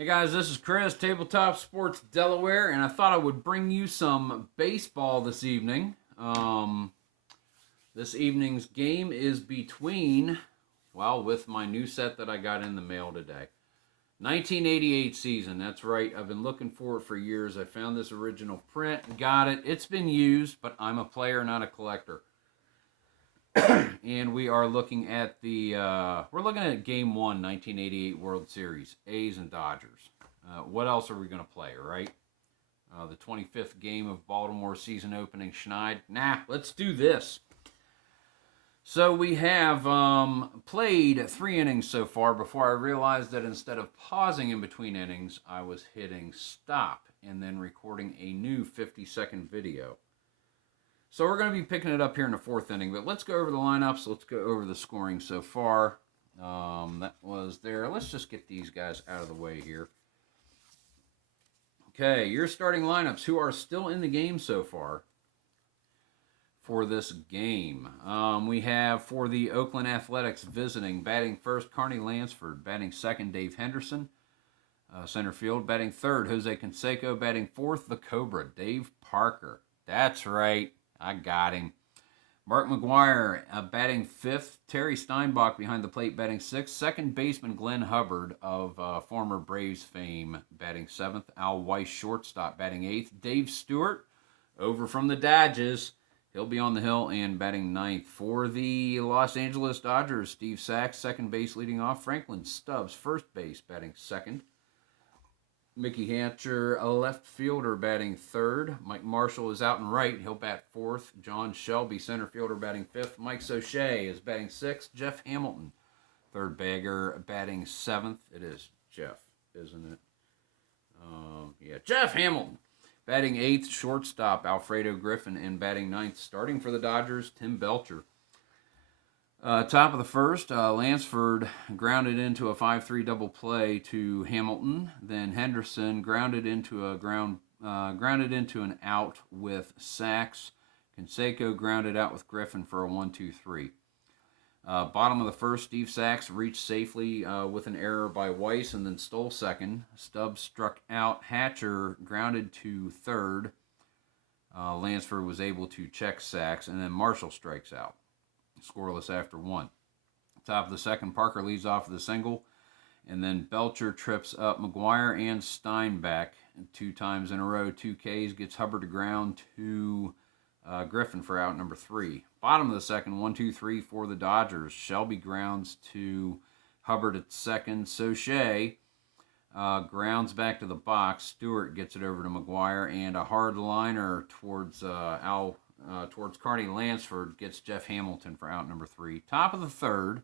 Hey guys, this is Chris, Tabletop Sports Delaware, and I thought I would bring you some baseball this evening. This evening's game is between, well, with my new set that I got in the mail today. 1988 season, that's right. I've been looking for it for years. I found this original print, got it. It's been used, but I'm a player, not a collector. And we are looking at game one, 1988 World Series, A's and Dodgers. What else are we going to play, right? The 25th game of Baltimore season opening Schneid. Nah, let's do this. So we have played 3 innings so far before I realized that instead of pausing in between innings, I was hitting stop and then recording a new 50-second video. So we're going to be picking it up here in the 4th inning, but let's go over the lineups. Let's go over the scoring so far. That was there. Let's just get these guys out of the way here. Okay, your starting lineups who are still in the game so far for this game. We have for the Oakland Athletics visiting, batting first, Carney Lansford. Batting second, Dave Henderson. Center field, batting third, Jose Canseco. Batting fourth, the Cobra, Dave Parker. That's right. I got him. Mark McGuire batting fifth. Terry Steinbach behind the plate batting sixth. Second baseman Glenn Hubbard of former Braves fame batting seventh. Al Weiss shortstop batting eighth. Dave Stewart over from the Dodgers. He'll be on the hill and batting ninth. For the Los Angeles Dodgers, Steve Sachs second base leading off. Franklin Stubbs first base batting second. Mickey Hatcher, a left fielder, batting third. Mike Marshall is out and right. He'll bat fourth. John Shelby, center fielder, batting fifth. Mike Soche is batting sixth. Jeff Hamilton, third bagger, batting seventh. It is Jeff, isn't it? Yeah, Jeff Hamilton. Batting eighth, shortstop, Alfredo Griffin. And batting ninth, starting for the Dodgers, Tim Belcher. Top of the first, Lansford grounded into a 5-3 double play to Hamilton. Then Henderson grounded into an out with Sachs. Canseco grounded out with Griffin for a 1-2-3. Bottom of the first, Steve Sachs reached safely with an error by Weiss and then stole second. Stubbs struck out. Hatcher grounded to third. Lansford was able to check Sachs, and then Marshall strikes out. Scoreless after one. Top of the second, Parker leads off with a single, and then Belcher trips up McGuire and Steinbach 2 times in a row. 2 Ks, gets Hubbard to ground to Griffin for out number 3. Bottom of the second, 1-2-3 for the Dodgers. Shelby grounds to Hubbard at second. Soche grounds back to the box. Stewart gets it over to McGuire, and a hard liner towards Carney Lansford gets Jeff Hamilton for out number 3. Top of the third,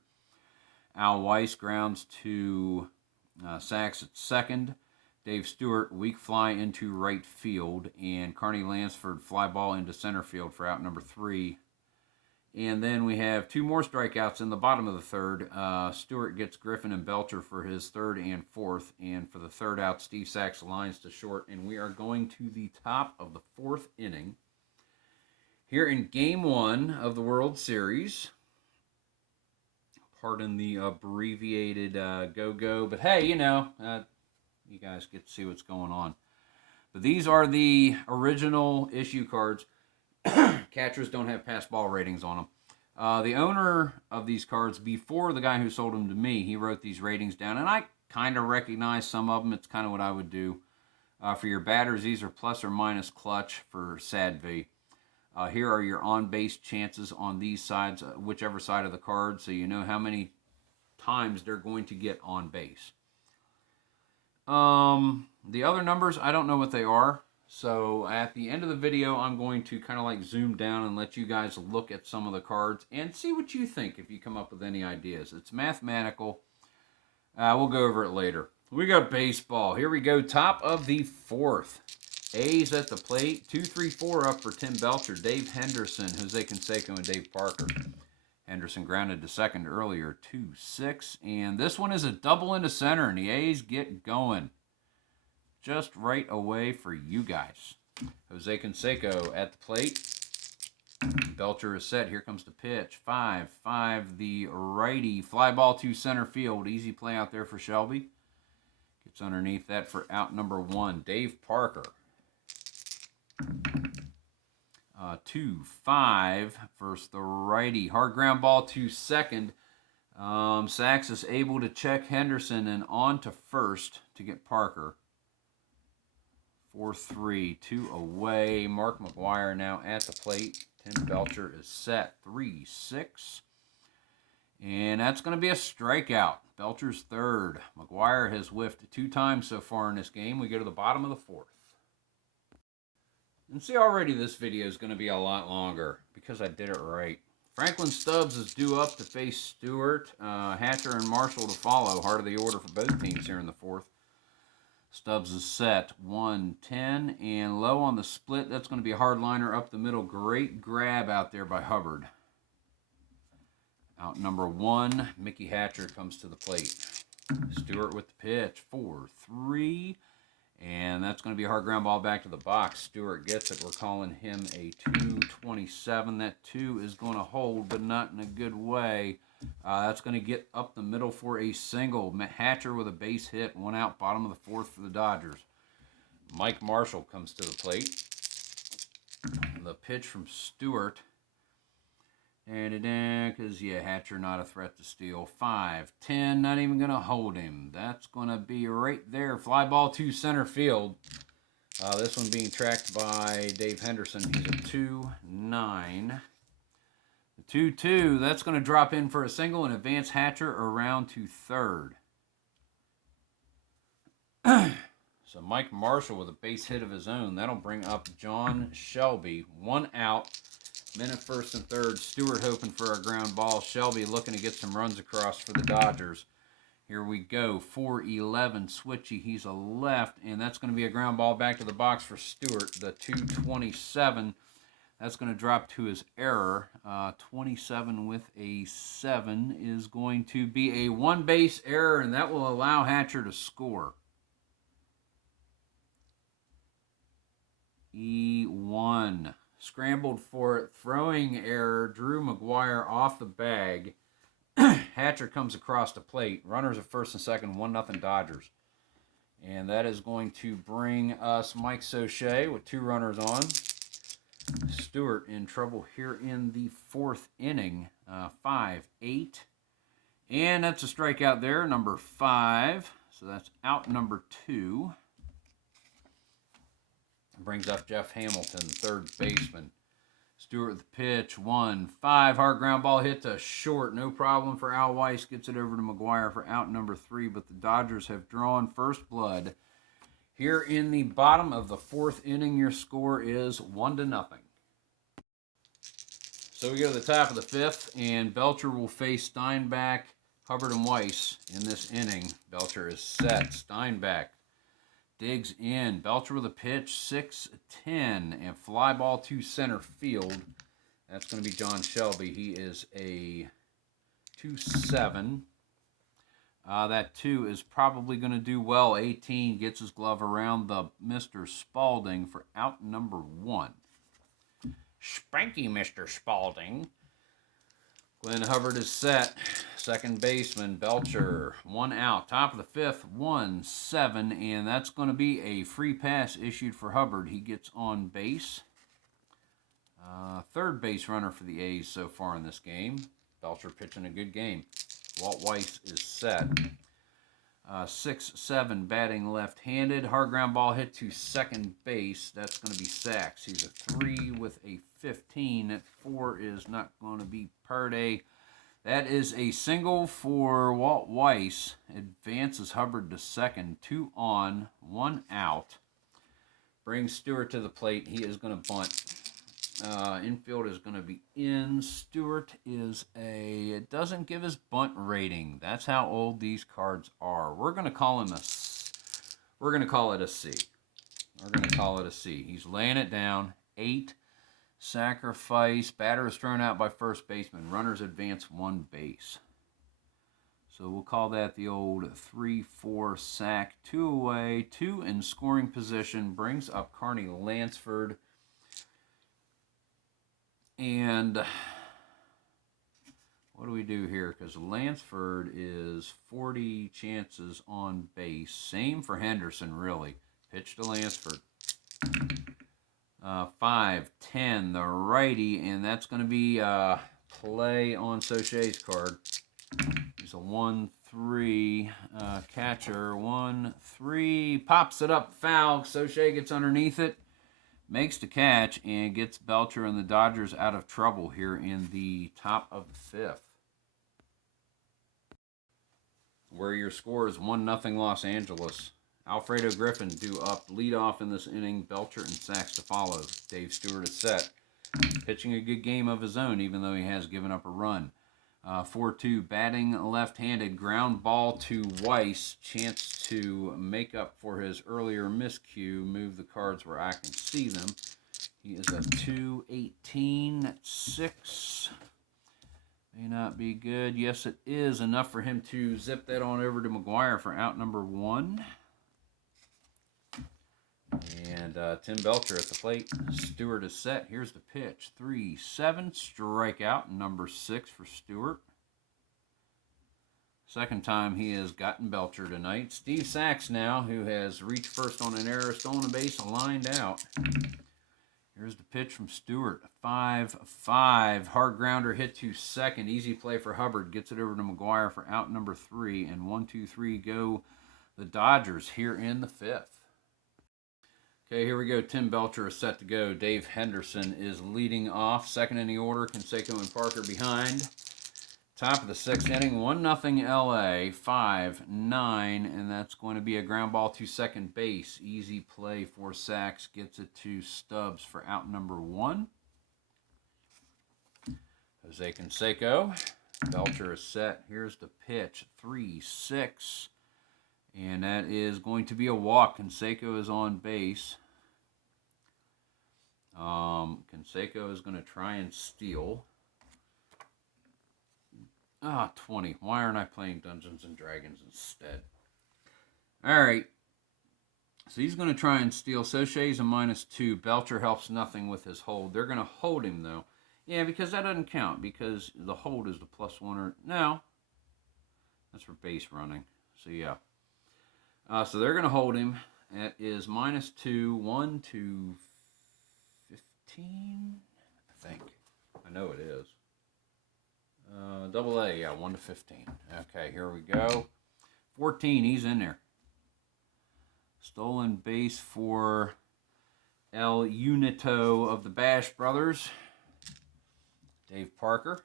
Al Weiss grounds to Sachs at second. Dave Stewart weak fly into right field, and Carney Lansford fly ball into center field for out number 3. And then we have 2 more strikeouts in the bottom of the third. Stewart gets Griffin and Belcher for his third and fourth, and for the third out, Steve Sachs lines to short, and we are going to the top of the 4th inning. Here in Game 1 of the World Series, pardon the abbreviated go-go, but hey, you guys get to see what's going on. But these are the original issue cards. Catchers don't have pass ball ratings on them. The owner of these cards, before the guy who sold them to me, he wrote these ratings down, and I kind of recognize some of them. It's kind of what I would do. For your batters, these are plus or minus clutch for SADV. Here are your on-base chances on these sides, whichever side of the card, so you know how many times they're going to get on base. The other numbers, I don't know what they are. So at the end of the video, I'm going to kind of like zoom down and let you guys look at some of the cards and see what you think if you come up with any ideas. It's mathematical. We'll go over it later. We got baseball. Here we go. Top of the 4th. A's at the plate. 2-3-4 up for Tim Belcher, Dave Henderson, Jose Canseco, and Dave Parker. Henderson grounded to second earlier, 2-6. And this one is a double into center, and the A's get going. Just right away for you guys. Jose Canseco at the plate. Belcher is set. Here comes the pitch. 5-5, the righty. Fly ball to center field. Easy play out there for Shelby. Gets underneath that for out number 1. Dave Parker. 2-5 versus the righty. Hard ground ball to second. Sachs is able to check Henderson and on to first to get Parker. 4-3, 2 away. Mark McGuire now at the plate. Tim Belcher is set. 3-6. And that's going to be a strikeout. Belcher's third. McGuire has whiffed 2 times so far in this game. We go to the bottom of the 4th. And see, already this video is going to be a lot longer because I did it right. Franklin Stubbs is due up to face Stewart. Hatcher and Marshall to follow. Heart of the order for both teams here in the 4th. Stubbs is set. 1-10 and low on the split. That's going to be a hard liner up the middle. Great grab out there by Hubbard. Out number 1, Mickey Hatcher comes to the plate. Stewart with the pitch. 4-3. And that's going to be a hard ground ball back to the box. Stewart gets it. We're calling him a 2-27. That 2 is going to hold, but not in a good way. That's going to get up the middle for a single. Hatcher with a base hit. 1 out, bottom of the 4th for the Dodgers. Mike Marshall comes to the plate. The pitch from Stewart. And it in, because, yeah, Hatcher not a threat to steal. 5-10, not even going to hold him. That's going to be right there. Fly ball to center field. This one being tracked by Dave Henderson. He's a 2-9. The 2-2, that's going to drop in for a single and advance Hatcher around to third. So Mike Marshall with a base hit of his own. That'll bring up John Shelby. 1 out. Men at first and third. Stewart hoping for a ground ball. Shelby looking to get some runs across for the Dodgers. Here we go. 4-11. Switchy. He's a left. And that's going to be a ground ball back to the box for Stewart. The 2-27. That's going to drop to his error. 27 with a 7 is going to be a 1-base error. And that will allow Hatcher to score. E1. Scrambled for it, throwing error, Drew McGuire off the bag. Hatcher comes across the plate. Runners at first and second, 1-0 Dodgers. And that is going to bring us Mike Soche with 2 runners on. Stewart in trouble here in the 4th inning. 5-8. And that's a strikeout there, number 5. So that's out number 2. Brings up Jeff Hamilton, third baseman. Stewart with the pitch, 1-5. Hard ground ball hit to short. No problem for Al Weiss. Gets it over to McGuire for out number 3. But the Dodgers have drawn first blood. Here in the bottom of the 4th inning, your score is 1-0. So we go to the top of the 5th, and Belcher will face Steinbach, Hubbard, and Weiss in this inning. Belcher is set. Steinbach digs in. Belcher with a pitch, 6-10, and fly ball to center field. That's going to be John Shelby. He is a 2-7. That 2 is probably going to do well. 18 gets his glove around the Mr. Spalding for out number 1. Spanky Mr. Spalding. Glenn Hubbard is set. Second baseman, Belcher, 1 out. Top of the 5th, 1-7, and that's going to be a free pass issued for Hubbard. He gets on base. Third base runner for the A's so far in this game. Belcher pitching a good game. Walt Weiss is set. 6-7, batting left-handed. Hard ground ball hit to second base. That's going to be Sachs. He's a 3 with a 15. At 4 is not going to be Purdy. That is a single for Walt Weiss. Advances Hubbard to second. 2 on, 1 out. Brings Stewart to the plate. He is going to bunt. Infield is going to be in. Stewart is it doesn't give his bunt rating. That's how old these cards are. We're going to call him we're going to call it a C. We're going to call it a C. He's laying it down. 8. Sacrifice. Batter is thrown out by first baseman. Runners advance 1 base. So we'll call that the old 3-4 sack. 2 away. 2 in scoring position. Brings up Carney Lansford. And What do we do here? Because Lansford is 40 chances on base. Same for Henderson, really. Pitch to Lansford. 5, 10, the righty, and that's going to be play on Soche's card. He's a 1-3 catcher. 1-3, pops it up, foul. Soche gets underneath it, makes the catch, and gets Belcher and the Dodgers out of trouble here in the top of the 5th. Where your score is 1-0 Los Angeles. Alfredo Griffin due up, lead off in this inning. Belcher and Sachs to follow. Dave Stewart is set. Pitching a good game of his own, even though he has given up a run. 4-2, batting left-handed, ground ball to Weiss. Chance to make up for his earlier miscue. Move the cards where I can see them. He is a 2-18. That's 6. May not be good. Yes, it is enough for him to zip that on over to McGuire for out number 1. And Tim Belcher at the plate. Stewart is set. Here's the pitch. 3-7. Strikeout. Number 6 for Stewart. Second time he has gotten Belcher tonight. Steve Sachs now, who has reached first on an error, stolen a base, lined out. Here's the pitch from Stewart. 5-5. Hard grounder hit to second. Easy play for Hubbard. Gets it over to McGuire for out number 3. And 1-2-3 go the Dodgers here in the 5th. Okay, here we go. Tim Belcher is set to go. Dave Henderson is leading off. Second in the order. Canseco and Parker behind. Top of the 6th inning. 1-0 LA. 5-9. And that's going to be a ground ball to second base. Easy play for Sachs. Gets it to Stubbs for out number 1. Jose Canseco. Belcher is set. Here's the pitch. 3-6. And that is going to be a walk. Canseco is on base. Canseco is going to try and steal. 20. Why aren't I playing Dungeons and Dragons instead? All right. So he's going to try and steal. Soche's a -2. Belcher helps nothing with his hold. They're going to hold him, though. Yeah, because that doesn't count, because the hold is the +1 or... No. That's for base running. So, yeah. So they're going to hold him. That is -2, 1 to 15, I think. I know it is. Double A, yeah, 1 to 15. Okay, here we go. 14, he's in there. Stolen base for El Unito of the Bash Brothers. Dave Parker.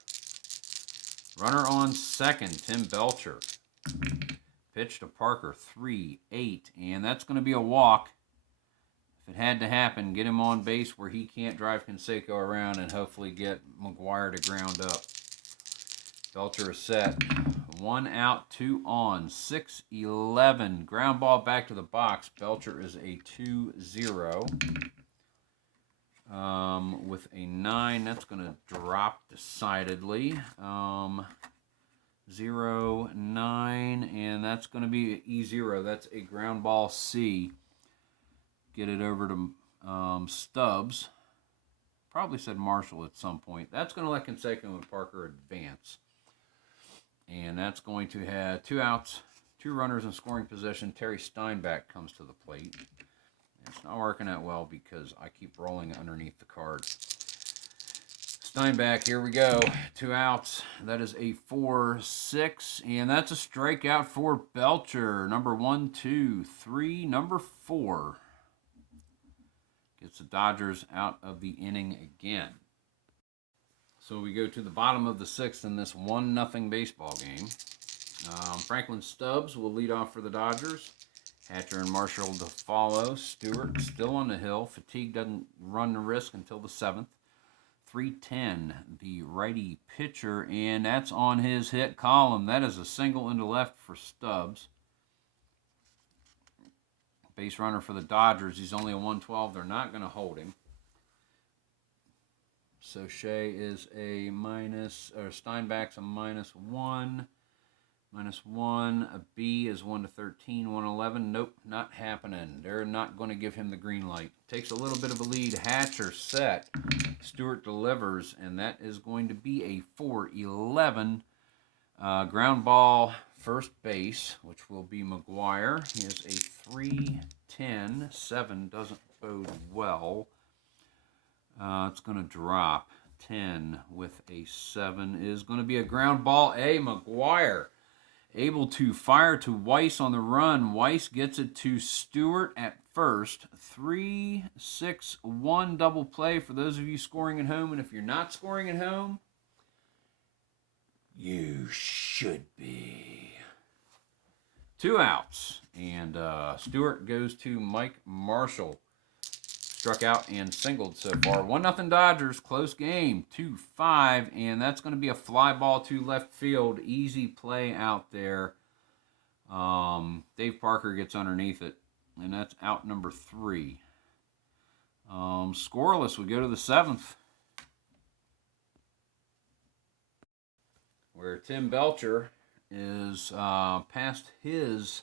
Runner on second, Tim Belcher. Pitch to Parker, 3-8, and that's going to be a walk. If it had to happen, get him on base where he can't drive Canseco around and hopefully get McGuire to ground up. Belcher is set. 1 out, 2 on. 6-11. Ground ball back to the box. Belcher is a 2-0. With a 9, that's going to drop decidedly. 0-9, and that's going to be E0. That's a ground ball C. Get it over to Stubbs. Probably said Marshall at some point. That's going to let Canseco and Parker advance. And that's going to have 2 outs, 2 runners in scoring position. Terry Steinbach comes to the plate. It's not working out well because I keep rolling underneath the card. Steinbach, here we go. 2 outs. That is a 4-6, and that's a strikeout for Belcher. Number 1, 2, 3, number 4. Gets the Dodgers out of the inning again. So we go to the bottom of the 6th in this 1-0 baseball game. Franklin Stubbs will lead off for the Dodgers. Hatcher and Marshall to follow. Stewart still on the hill. Fatigue doesn't run the risk until the 7th. 3-10, the righty pitcher, and that's on his hit column. That is a single into left for Stubbs. Base runner for the Dodgers. He's only a 112. They're not going to hold him. Soche is a minus, or Steinbach's a -1. -1. A B is 1 to 13, 111. Nope, not happening. They're not going to give him the green light. Takes a little bit of a lead. Hatcher set. Stewart delivers, and that is going to be a 4-11. Ground ball, first base, which will be McGuire. He has a 3-10. 7 doesn't bode well. It's going to drop. 10 with a 7 is going to be a ground ball. McGuire able to fire to Weiss on the run. Weiss gets it to Stewart at first. 3-6-1 double play for those of you scoring at home. And if you're not scoring at home, you should be. 2 outs. And Stewart goes to Mike Marshall. Struck out and singled so far. 1-0 Dodgers. Close game. 2-5. And that's going to be a fly ball to left field. Easy play out there. Dave Parker gets underneath it. And that's out number 3. Scoreless. We go to the 7th. Where Tim Belcher is past his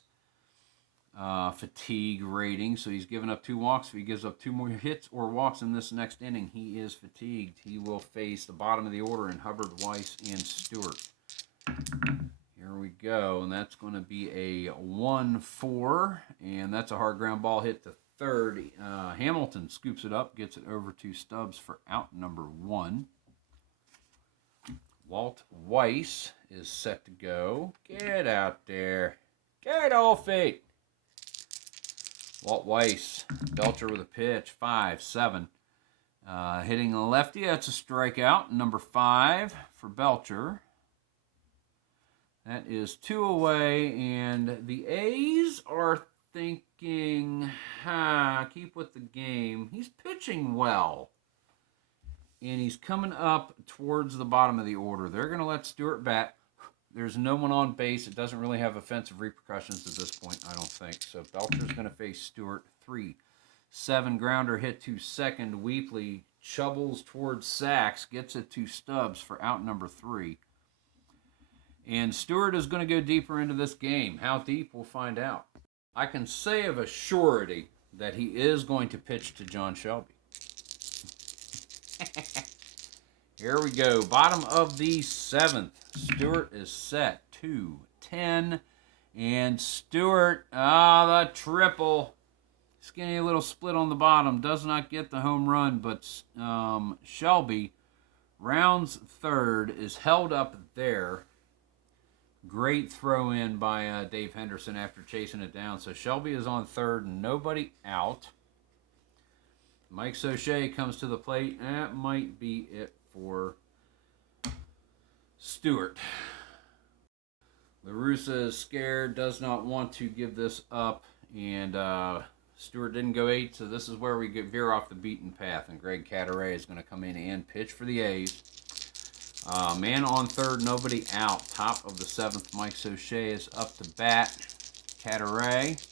fatigue rating, so he's given up 2 walks. If he gives up 2 more hits or walks in this next inning, he is fatigued. He will face the bottom of the order in Hubbard, Weiss, and Stewart. Here we go, and that's going to be a 1-4, and that's a hard ground ball hit to third. Hamilton scoops it up, gets it over to Stubbs for out number 1. Walt Weiss is set to go. Get out there. Get off it. Walt Weiss, Belcher with a pitch, 5-7. Hitting a lefty, that's a strikeout. Number 5 for Belcher. That is 2 away, and the A's are thinking, keep with the game. He's pitching well, and he's coming up towards the bottom of the order. They're going to let Stewart bat. There's no one on base. It doesn't really have offensive repercussions at this point, I don't think. So Belcher's going to face Stewart. 3-7 grounder hit to second. Wheatley chubbles towards Sachs, gets it to Stubbs for out number 3. And Stewart is going to go deeper into this game. How deep, we'll find out. I can say of a surety that he is going to pitch to John Shelby. Here we go. Bottom of the 7th. Stewart is set. 2-10. And Stewart, the triple. Skinny little split on the bottom. Does not get the home run, but Shelby rounds third, is held up there. Great throw in by Dave Henderson after chasing it down. So Shelby is on third and nobody out. Mike Sauché comes to the plate. That might be it for Stewart. LaRussa is scared, does not want to give this up, and Stewart didn't go 8, so this is where we veer off the beaten path, and Greg Cataray is going to come in and pitch for the A's. Man on third, nobody out. Top of the 7th, Mike Sauché is up to bat. Cataray.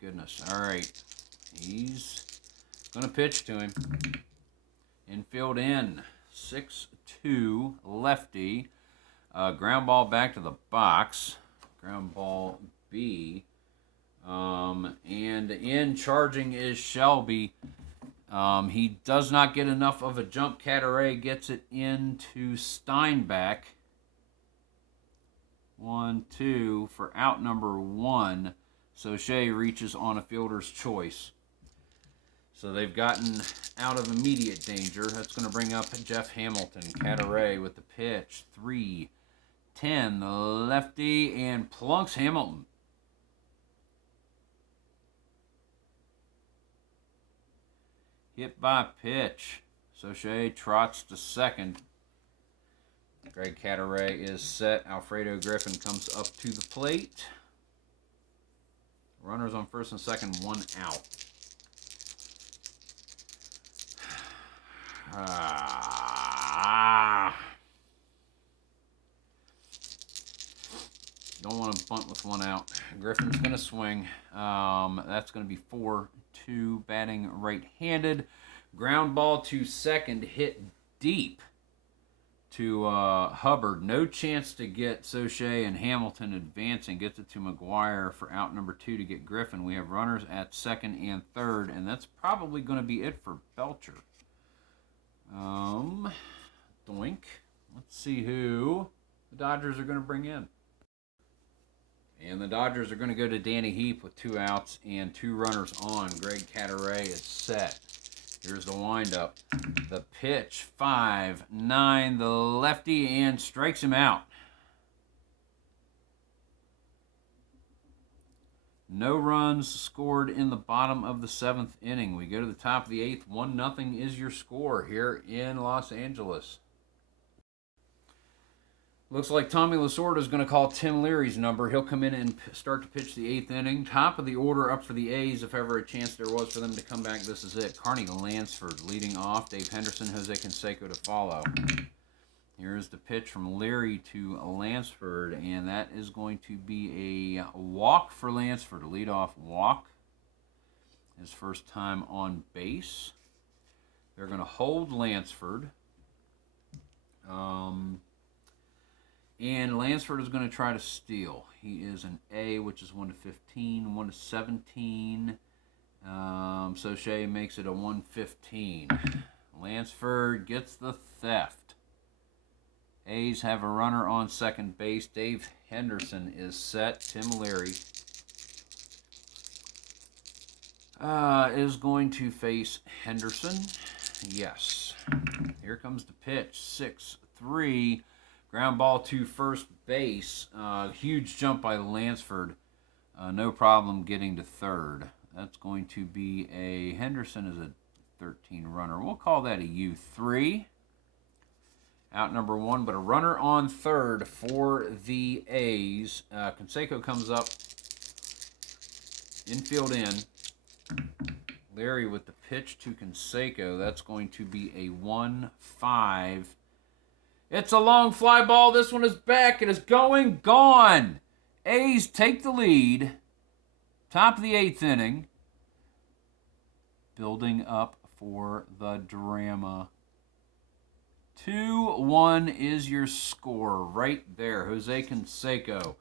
Goodness. All right. He's going to pitch to him. Infield in. 6-2 lefty. Ground ball back to the box. Ground ball B. And in charging is Shelby. He does not get enough of a jump. Cataray gets it into Steinbach. 1-2 for out number 1. Sauché reaches on a fielder's choice. So they've gotten out of immediate danger. That's going to bring up Jeff Hamilton. Cataray with the pitch. 3-10. The lefty and plunks Hamilton. Hit by pitch. Sauché trots to second. Greg Cataray is set. Alfredo Griffin comes up to the plate. Runners on first and second, 1 out. Don't want to bunt with 1 out. Griffin's going to swing. That's going to be 4-2, batting right-handed. Ground ball to second, hit deep to Hubbard. No chance to get Soche and Hamilton advancing. Gets it to McGuire for out number 2 to get Griffin. We have runners at second and third, and that's probably going to be it for Belcher. Doink. Let's see who the Dodgers are going to bring in. And the Dodgers are going to go to Danny Heap with 2 outs and 2 runners on. Greg Cataray is set. Here's the windup. The pitch, 5-9, the lefty, and strikes him out. No runs scored in the bottom of the 7th inning. We go to the top of the 8th. 1-0 is your score here in Los Angeles. Looks like Tommy Lasorda is going to call Tim Leary's number. He'll come in and start to pitch the 8th inning. Top of the order up for the A's, if ever a chance there was for them to come back. This is it. Carney Lansford leading off. Dave Henderson, Jose Canseco to follow. Here's the pitch from Leary to Lansford, and that is going to be a walk for Lansford. A leadoff walk. His first time on base. They're going to hold Lansford. And Lansford is going to try to steal. He is an A, which is 1-15, 1-17. Soche makes it a 1-15. Lansford gets the theft. A's have a runner on second base. Dave Henderson is set. Tim Leary is going to face Henderson. Yes. Here comes the pitch. 6-3. Ground ball to first base. Huge jump by Lansford. No problem getting to third. That's going to be a... Henderson is a 13 runner. We'll call that a U3. Out number 1, but a runner on third for the A's. Canseco comes up. Infield in. Leary with the pitch to Canseco. That's going to be a 1-5. It's a long fly ball. This one is back. It is going. Gone. A's take the lead. Top of the 8th inning. Building up for the drama. 2-1 is your score right there. Jose Canseco.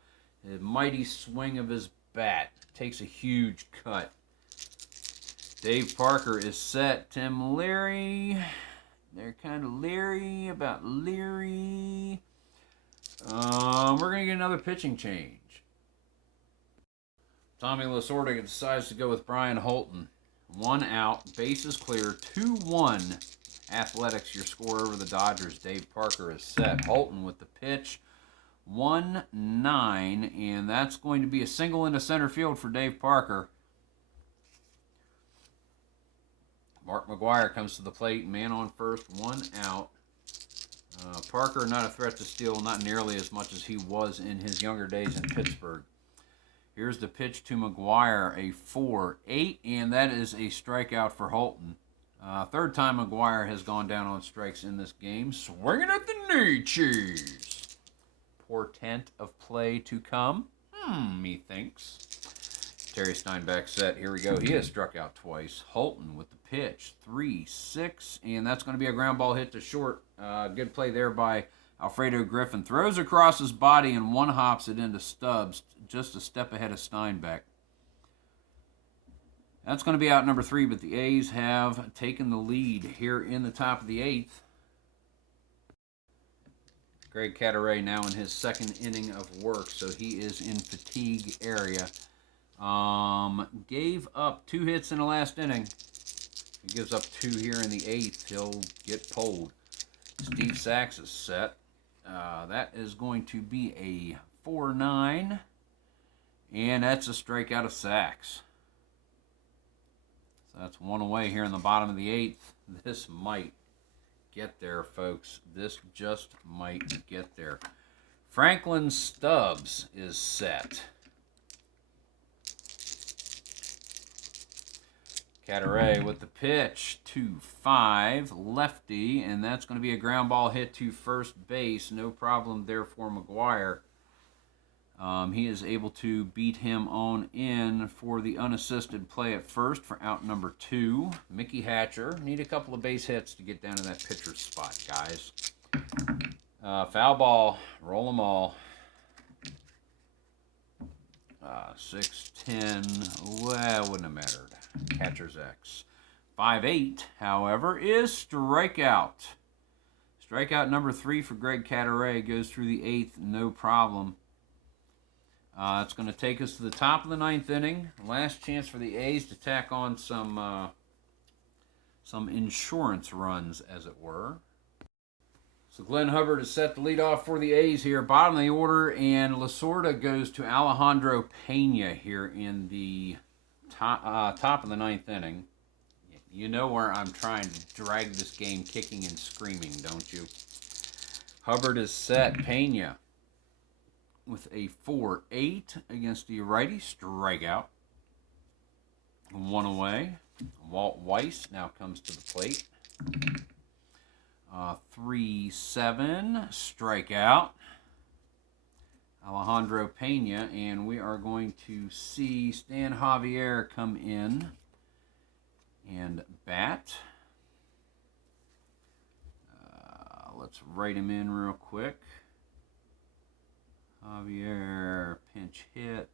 A mighty swing of his bat. Takes a huge cut. Dave Parker is set. Tim Leary... They're kind of leery about Leary. We're going to get another pitching change. Tommy Lasorda decides to go with Brian Holton. 1 out, bases clear, 2-1. Athletics, your score over the Dodgers. Dave Parker is set. Holton with the pitch. 1-9, and that's going to be a single into center field for Dave Parker. Mark McGuire comes to the plate, man on first, 1 out. Parker, not a threat to steal, not nearly as much as he was in his younger days in Pittsburgh. Here's the pitch to McGuire, a 4-8, and that is a strikeout for Holton. Third time McGuire has gone down on strikes in this game. Swinging at the knee cheese. Portent of play to come. Methinks. Terry Steinbeck set. Here we go. He has struck out twice. Holton with the pitch. 3-6. And that's going to be a ground ball hit to short. Good play there by Alfredo Griffin. Throws across his body and one hops it into Stubbs. Just a step ahead of Steinbeck. That's going to be out number 3, but the A's have taken the lead here in the top of the 8th. Greg Cataray now in his second inning of work, so he is in fatigue area. Gave up 2 hits in the last inning. He gives up 2 here in the 8th. He'll get pulled. Steve Sachs is set. That is going to be a 4-9. And that's a strikeout of Sachs. So that's 1 away here in the bottom of the 8th. This might get there, folks. This just might get there. Franklin Stubbs is set. Cataray with the pitch, 2-5, lefty, and that's going to be a ground ball hit to first base. No problem there for McGuire. He is able to beat him on in for the unassisted play at first for out number 2. Mickey Hatcher. Need a couple of base hits to get down to that pitcher's spot, guys. Foul ball. Roll them all. 6, 10. Well, wouldn't have mattered. Catcher's X. 5-8, however, is strikeout. Strikeout number 3 for Greg Cadaret goes through the 8th, no problem. It's going to take us to the top of the 9th inning. Last chance for the A's to tack on some insurance runs, as it were. So Glenn Hubbard is set to lead off for the A's here. Bottom of the order, and Lasorda goes to Alejandro Pena here in the top of the 9th inning. You know where I'm trying to drag this game kicking and screaming, don't you? Hubbard is set. Pena with a 4-8 against the righty. Strikeout. 1 away. Walt Weiss now comes to the plate. 3-7. Strikeout. Alejandro Pena. And we are going to see Stan Javier come in and bat. Let's write him in real quick. Javier, pinch hit.